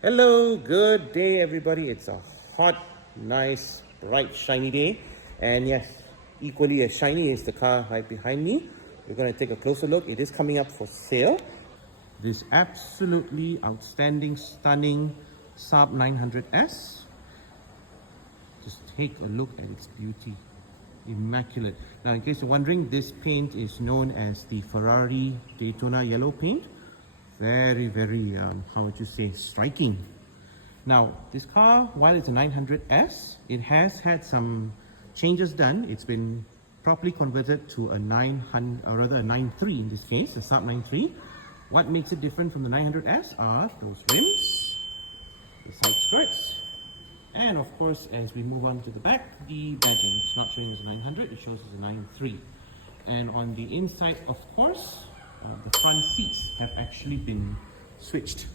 Hello, good day everybody. It's a hot, nice, bright, shiny day. And yes, equally as shiny is the car right behind me. We're going to take a closer look. It is coming up for sale. This absolutely outstanding, stunning Saab 900S. Just take a look at its beauty. Immaculate. Now, in case you're wondering, this paint is known as the Ferrari Daytona yellow paint. Very, how would you say, striking. Now, this car, while it's a 900S, it has had some changes done. It's been properly converted to a 900, or rather a 93 in this case, a Saab 93. What makes it different from the 900S are those rims, the side skirts, and of course, as we move on to the back, the badging. It's not showing as a 900, it shows as a 93. And on the inside, of course, the front seats have actually been switched.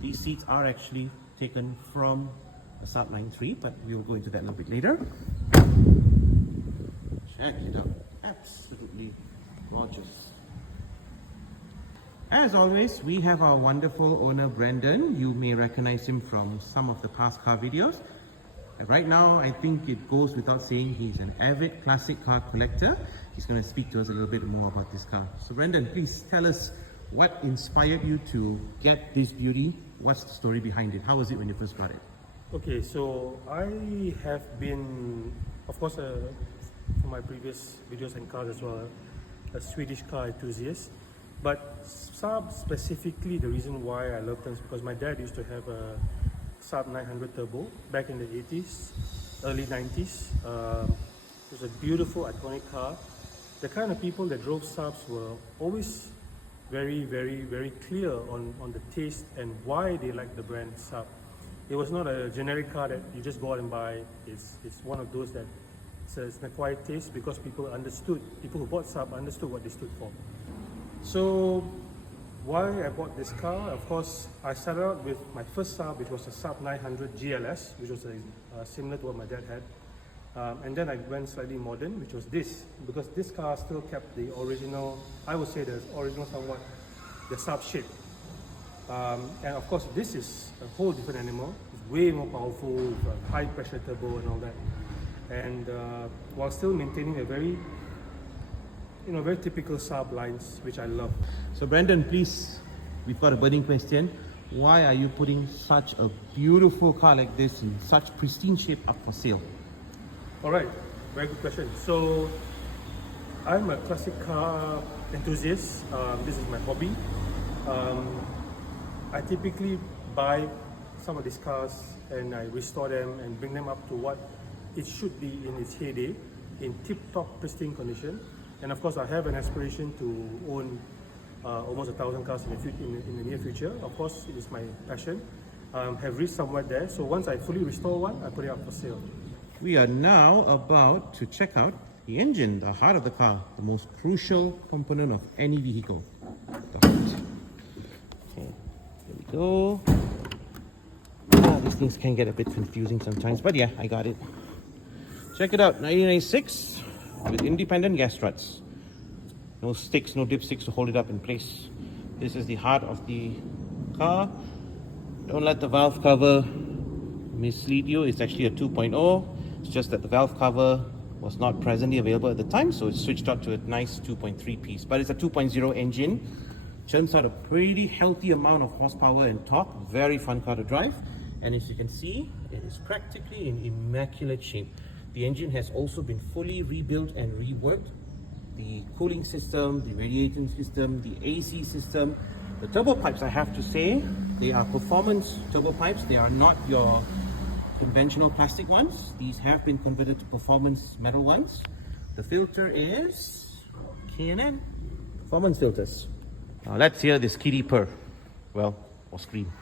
These seats are actually taken from a Saab 93, but we will go into that a little bit later. Check it out. Absolutely gorgeous. As always, we have our wonderful owner, Brendan. You may recognize him from some of the past car videos. Right now, I think it goes without saying he's an avid classic car collector. He's going to speak to us a little bit more about this car. So Brendan, please tell us what inspired you to get this beauty. What's the story behind it? How was it when you first got it? Okay, so I have been, of course, from my previous videos and cars as well, a Swedish car enthusiast. But Saab specifically, the reason why I love them is because my dad used to have a Saab 900 Turbo back in the 80s, early 90s. It was a beautiful, iconic car. The kind of people that drove Saabs were always very clear on the taste and why they liked the brand Saab. It was not a generic car that you just go out and buy. It's one of those that it's an acquired taste because people who bought Saab understood what they stood for. So why I bought this car, of course, I started out with my first Saab, which was a Saab 900 GLS, which was similar to what my dad had. And then I went slightly modern, which was this, because this car still kept the original, I would say the original somewhat, the Saab shape. And of course, this is a whole different animal. It's way more powerful, with a high pressure turbo and all that. And while still maintaining a very typical Saab lines, which I love. So Brendan, please, we've got a burning question. Why are you putting such a beautiful car like this in such pristine shape up for sale? All right, very good question. So I'm a classic car enthusiast. This is my hobby. I typically buy some of these cars and I restore them and bring them up to what it should be in its heyday, in tip-top pristine condition. And of course, I have an aspiration to own almost 1,000 cars in the near future. Of course, it is my passion. Have reached somewhere there. So once I fully restore one, I put it up for sale. We are now about to check out the engine, the heart of the car, the most crucial component of any vehicle, the heart. Okay, there we go. These things can get a bit confusing sometimes, but yeah, I got it. Check it out, 1996 with independent gas struts. No sticks, no dipsticks to hold it up in place. This is the heart of the car. Don't let the valve cover mislead you. It's actually a 2.0. It's just that the valve cover was not presently available at the time, so it's switched out to a nice 2.3 piece. But it's a 2.0 engine. Churns out a pretty healthy amount of horsepower and torque. Very fun car to drive. And as you can see, it is practically in immaculate shape. The engine has also been fully rebuilt and reworked. The cooling system, the radiating system, the AC system. The turbo pipes, I have to say, they are performance turbo pipes. They are not your conventional plastic ones. These have been converted to performance metal ones. The filter is K&N performance filters. Now let's hear this kitty purr. Well, or scream.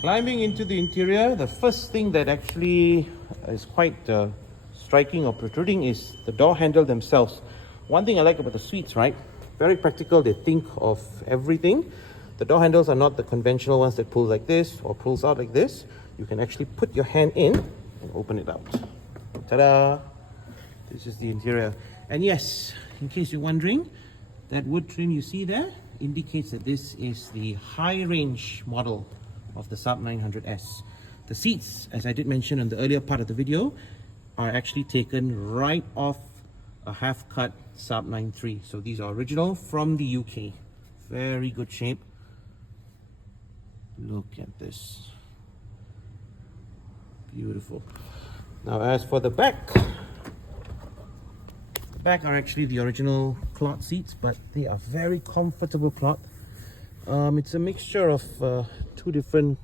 Climbing into the interior, the first thing that actually is quite striking or protruding is the door handle themselves. One thing I like about the suites, right? very practical. They think of everything. The door handles are not the conventional ones that pull like this or pulls out like this. You can actually put your hand in and open it out. Ta-da! This is the interior. And yes, in case you're wondering, that wood trim you see there indicates that this is the high range model of the Saab 900S. The seats, as I did mention in the earlier part of the video, are actually taken right off a half-cut Saab 9.3. So these are original from the UK. Very good shape. Look at this. Beautiful. Now as for the back are actually the original cloth seats, but they are very comfortable cloth. It's a mixture of two different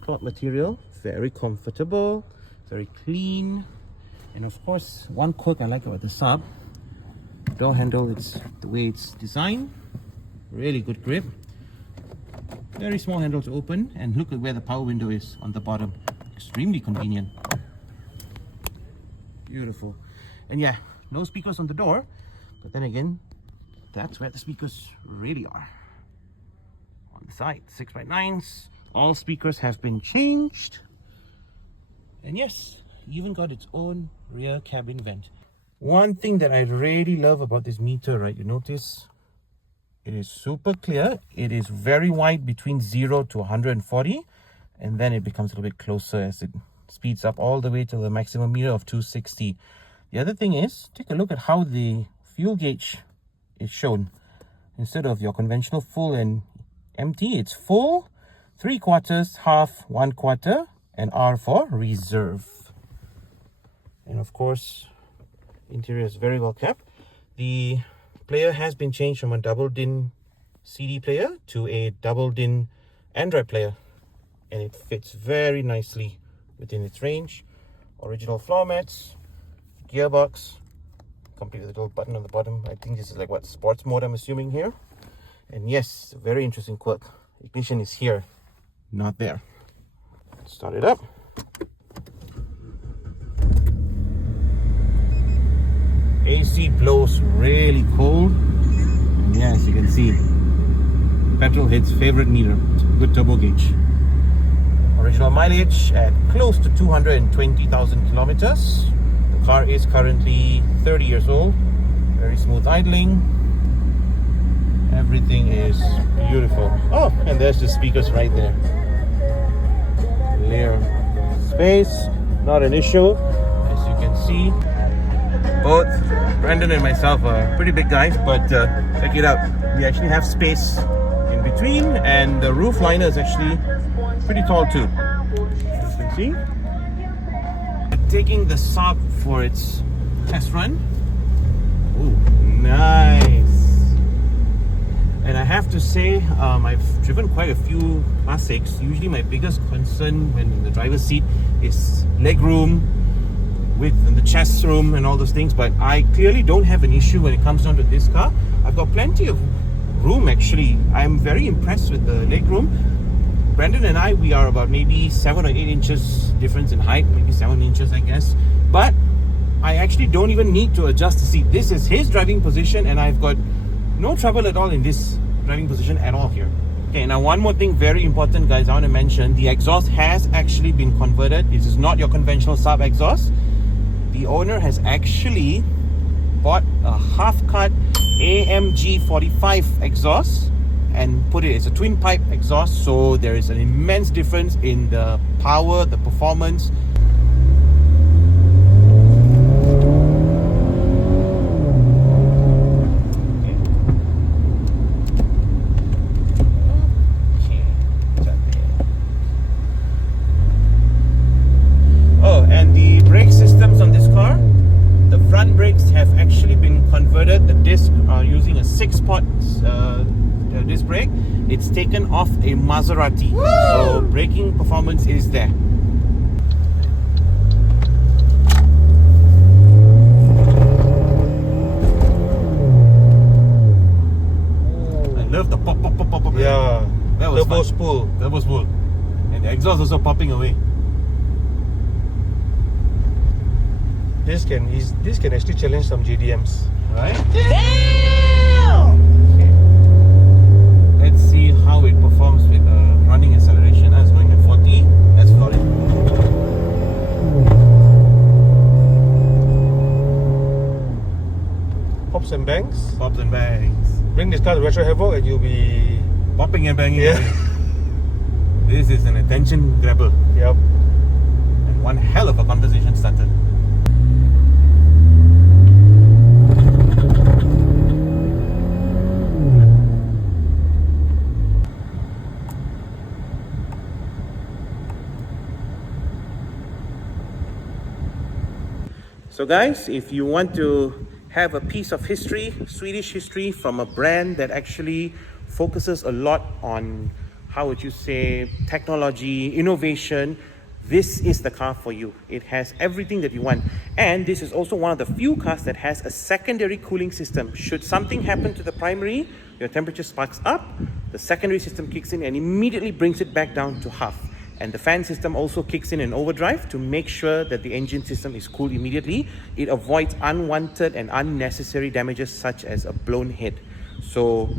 cloth material. Very comfortable, very clean. And of course, one quirk I like about the Saab door handle, it's the way it's designed. Really good grip. Very small handle to open, and look at where the power window is on the bottom. Extremely convenient. Beautiful. And yeah, no speakers on the door, but then again, that's where the speakers really are. On the side, 6x9s. All speakers have been changed. And yes, even got its own rear cabin vent. One thing that I really love about this meter, right, you notice it is super clear. It is very wide between 0 to 140, and then it becomes a little bit closer as it speeds up all the way to the maximum meter of 260. The other thing is, take a look at how the fuel gauge is shown. Instead of your conventional full and empty, it's full, 3/4, half, 1/4, and R for reserve. And of course, interior is very well kept. The player has been changed from a double DIN CD player to a double DIN Android player, and it fits very nicely within its range. Original floor mats, gearbox, complete with a little button on the bottom. I think this is like what, sports mode, I'm assuming here. And yes, very interesting quirk. Ignition is here, not there. Start it up. AC blows really cold. And yeah, as you can see, petrol hits favorite meter. Good turbo gauge. Original mileage at close to 220,000 kilometers. The car is currently 30 years old. Very smooth idling. Everything is beautiful. Oh, and there's the speakers right there. Clear space, not an issue. As you can see, both Brandon and myself are pretty big guys, but check it out. We actually have space in between, and the roof liner is actually pretty tall too. As you can see. Taking the Saab for its test run. Ooh, nice. And I have to say, I've driven quite a few classics. Usually my biggest concern when in the driver's seat is legroom, width in the chest room and all those things, but I clearly don't have an issue when it comes down to this car. I've got plenty of room actually. I'm very impressed with the legroom. Brandon and I, we are about maybe 7 or 8 inches difference in height, maybe 7 inches I guess, but I actually don't even need to adjust the seat. This is his driving position, and I've got no trouble at all in this driving position at all here. Okay, now one more thing very important, guys, I want to mention. The exhaust has actually been converted. This is not your conventional Saab exhaust. The owner has actually bought a half-cut AMG 45 exhaust and put it as a twin pipe exhaust, so there is an immense difference in the power, the performance. Disc brake, it's taken off a Maserati. Woo! So braking performance is there. I love the pop pop pop pop pop. Yeah, that was turbo spool. Turbo spool. And the exhaust also popping away. This can actually challenge some JDMs. Right? Damn! hops and bangs. Bobs and bangs. Bring this car to Retro Havoc and you'll be... Popping and banging. Yeah. away. This is an attention grabber. Yep. And one hell of a conversation starter. So guys, if you want to have a piece of history, Swedish history from a brand that actually focuses a lot on, how would you say, technology, innovation, this is the car for you. It has everything that you want. And this is also one of the few cars that has a secondary cooling system. Should something happen to the primary, your temperature sparks up, the secondary system kicks in and immediately brings it back down to half. And the fan system also kicks in overdrive to make sure that the engine system is cooled immediately. It avoids unwanted and unnecessary damages such as a blown head. So,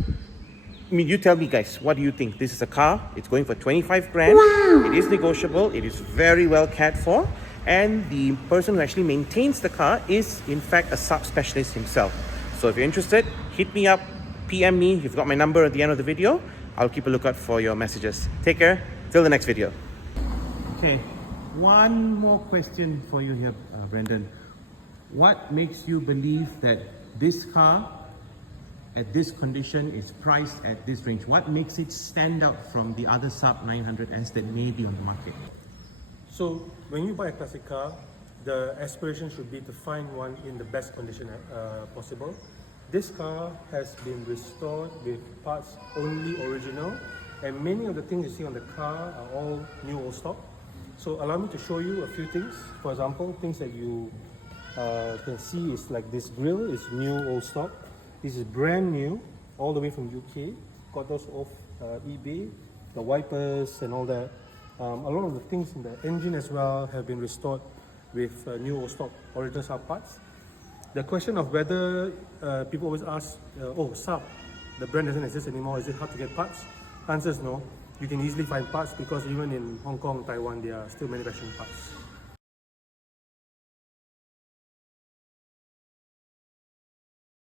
I mean, you tell me guys, what do you think? This is a car, it's going for 25 grand. Wow. It is negotiable, it is very well cared for. And the person who actually maintains the car is in fact a Saab specialist himself. So if you're interested, hit me up, PM me, you've got my number at the end of the video. I'll keep a lookout for your messages. Take care, till the next video. Okay, one more question for you here, Brendan. What makes you believe that this car at this condition is priced at this range? What makes it stand out from the other Saab 900S that may be on the market? So when you buy a classic car, the aspiration should be to find one in the best condition possible. This car has been restored with parts only original, and many of the things you see on the car are all new old stock. So allow me to show you a few things. For example, things that you can see is like this grille is new old stock. This is brand new, all the way from UK. Got those off eBay. The wipers and all that. A lot of the things in the engine as well have been restored with new old stock original Saab parts. The question of whether people always ask, oh Saab, the brand doesn't exist anymore, is it hard to get parts? Answer is no. You can easily find parts because even in Hong Kong, Taiwan, there are still manufacturing parts.